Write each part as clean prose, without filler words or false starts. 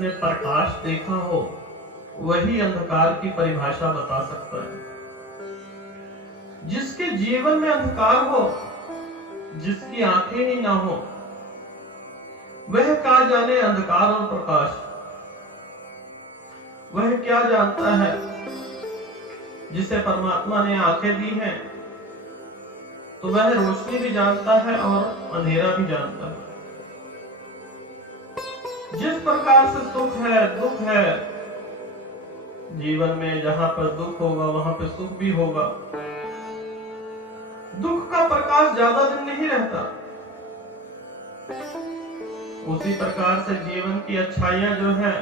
जिसने प्रकाश देखा हो वही अंधकार की परिभाषा बता सकता है। जिसके जीवन में अंधकार हो, जिसकी आंखें ही ना हो, वह क्या जाने अंधकार और प्रकाश। वह क्या जानता है जिसे परमात्मा ने आंखें दी हैं, तो वह रोशनी भी जानता है और अंधेरा भी जानता है। जिस प्रकार से सुख है दुख है, जीवन में जहां पर दुख होगा वहां पर सुख भी होगा। दुख का प्रकाश ज्यादा दिन नहीं रहता। उसी प्रकार से जीवन की अच्छाइयां जो है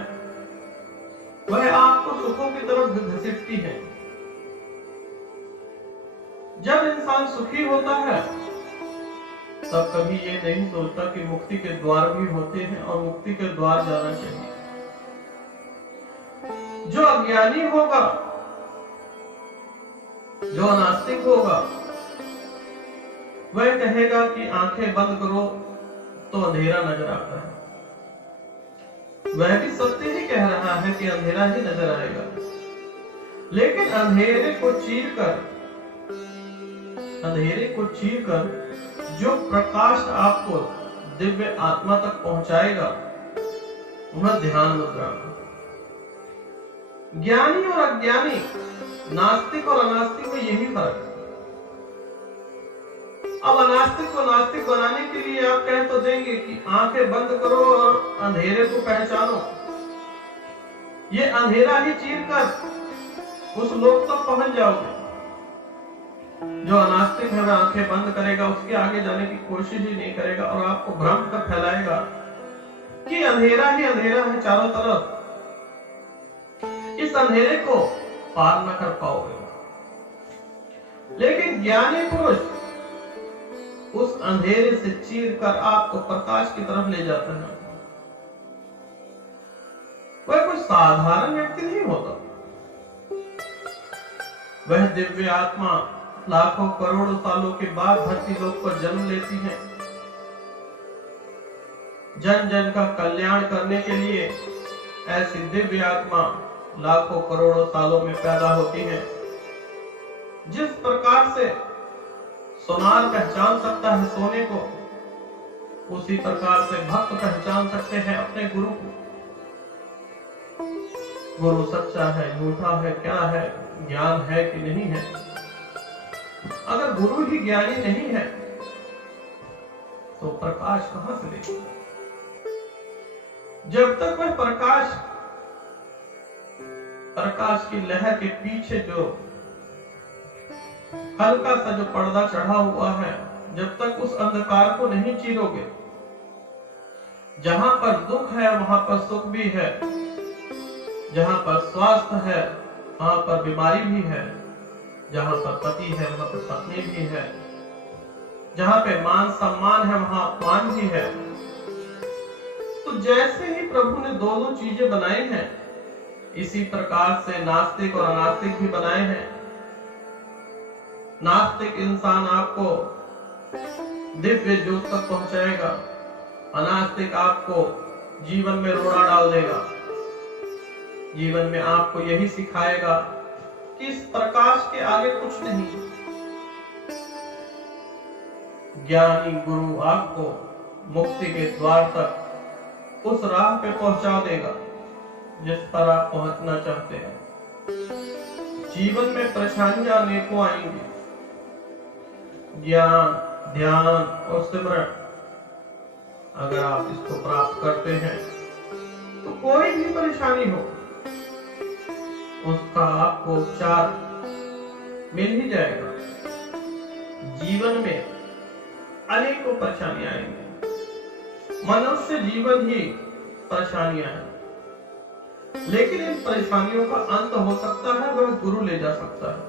वह आपको सुखों की तरफ घसीटती है। जब इंसान सुखी होता है तब कभी ये नहीं सोचता कि मुक्ति के द्वार भी होते हैं और मुक्ति के द्वार जाना चाहिए। जो अज्ञानी होगा, जो अनास्तिक होगा, वह कहेगा कि आंखें बंद करो तो अंधेरा नजर आता है। वह भी सत्य ही कह रहा है कि अंधेरा ही नजर आएगा, लेकिन अंधेरे को चीर कर जो प्रकाश आपको दिव्य आत्मा तक पहुंचाएगा वह ध्यान मुद्रा। ज्ञानी और अज्ञानी, नास्तिक और अनास्तिक में यही फर्क है। अब अनास्तिक को नास्तिक बनाने के लिए आप कह तो देंगे कि आंखें बंद करो और अंधेरे को पहचानो। ये अंधेरा ही चीर कर उस लोक तक पहुंच जाओगे। जो अनास्तिक है वह आंखें बंद करेगा, उसके आगे जाने की कोशिश ही नहीं करेगा और आपको भ्रम कर फैलाएगा कि अंधेरा ही अंधेरा है चारों तरफ। इस अंधेरे को पार न कर पाओगे। लेकिन ज्ञानी पुरुष उस अंधेरे से चीर कर आपको प्रकाश की तरफ ले जाता है। वह कोई साधारण व्यक्ति नहीं होता। वह दिव्य आत्मा लाखों करोड़ों सालों के बाद धरती लोक पर जन्म लेती है। जन जन का कल्याण करने के लिए ऐसी दिव्य आत्मा लाखों करोड़ों सालों में पैदा होती है। जिस प्रकार से सोनार पहचान सकता है सोने को, उसी प्रकार से भक्त पहचान सकते हैं अपने गुरु को। गुरु सच्चा है झूठा है, क्या है, ज्ञान है कि नहीं है। अगर गुरु ही ज्ञानी नहीं है तो प्रकाश कहां से लेगा। जब तक वह प्रकाश की लहर के पीछे जो हल्का सा जो पर्दा चढ़ा हुआ है, जब तक उस अंधकार को नहीं चीरोगे, जहां पर दुख है वहां पर सुख भी है, जहां पर स्वास्थ्य है वहां पर बीमारी भी है, जहां पर पति है वहां पर पत्नी भी है, जहां पे मान सम्मान है वहां अपमान भी है। तो जैसे ही प्रभु ने दोनों चीजें बनाई हैं, इसी प्रकार से नास्तिक और अनास्तिक भी बनाए हैं। नास्तिक इंसान आपको दिव्य ज्योत तक पहुंचाएगा, अनास्तिक आपको जीवन में रोड़ा डाल देगा। जीवन में आपको यही सिखाएगा कि इस प्रकाश के आगे कुछ नहीं। ज्ञानी गुरु आपको मुक्ति के द्वार तक उस राह पे पहुंचा देगा जिस पर आप पहुंचना चाहते हैं। जीवन में परेशानियां अनेकों आएंगी। ज्ञान, ध्यान और सिमरन अगर आप इसको प्राप्त करते हैं तो कोई भी परेशानी हो उसका आपको उपचार मिल ही जाएगा। जीवन में अनेकों परेशानियां आएंगी। मनुष्य जीवन ही परेशानियां हैं, लेकिन इन परेशानियों का अंत हो सकता है, वह गुरु ले जा सकता है।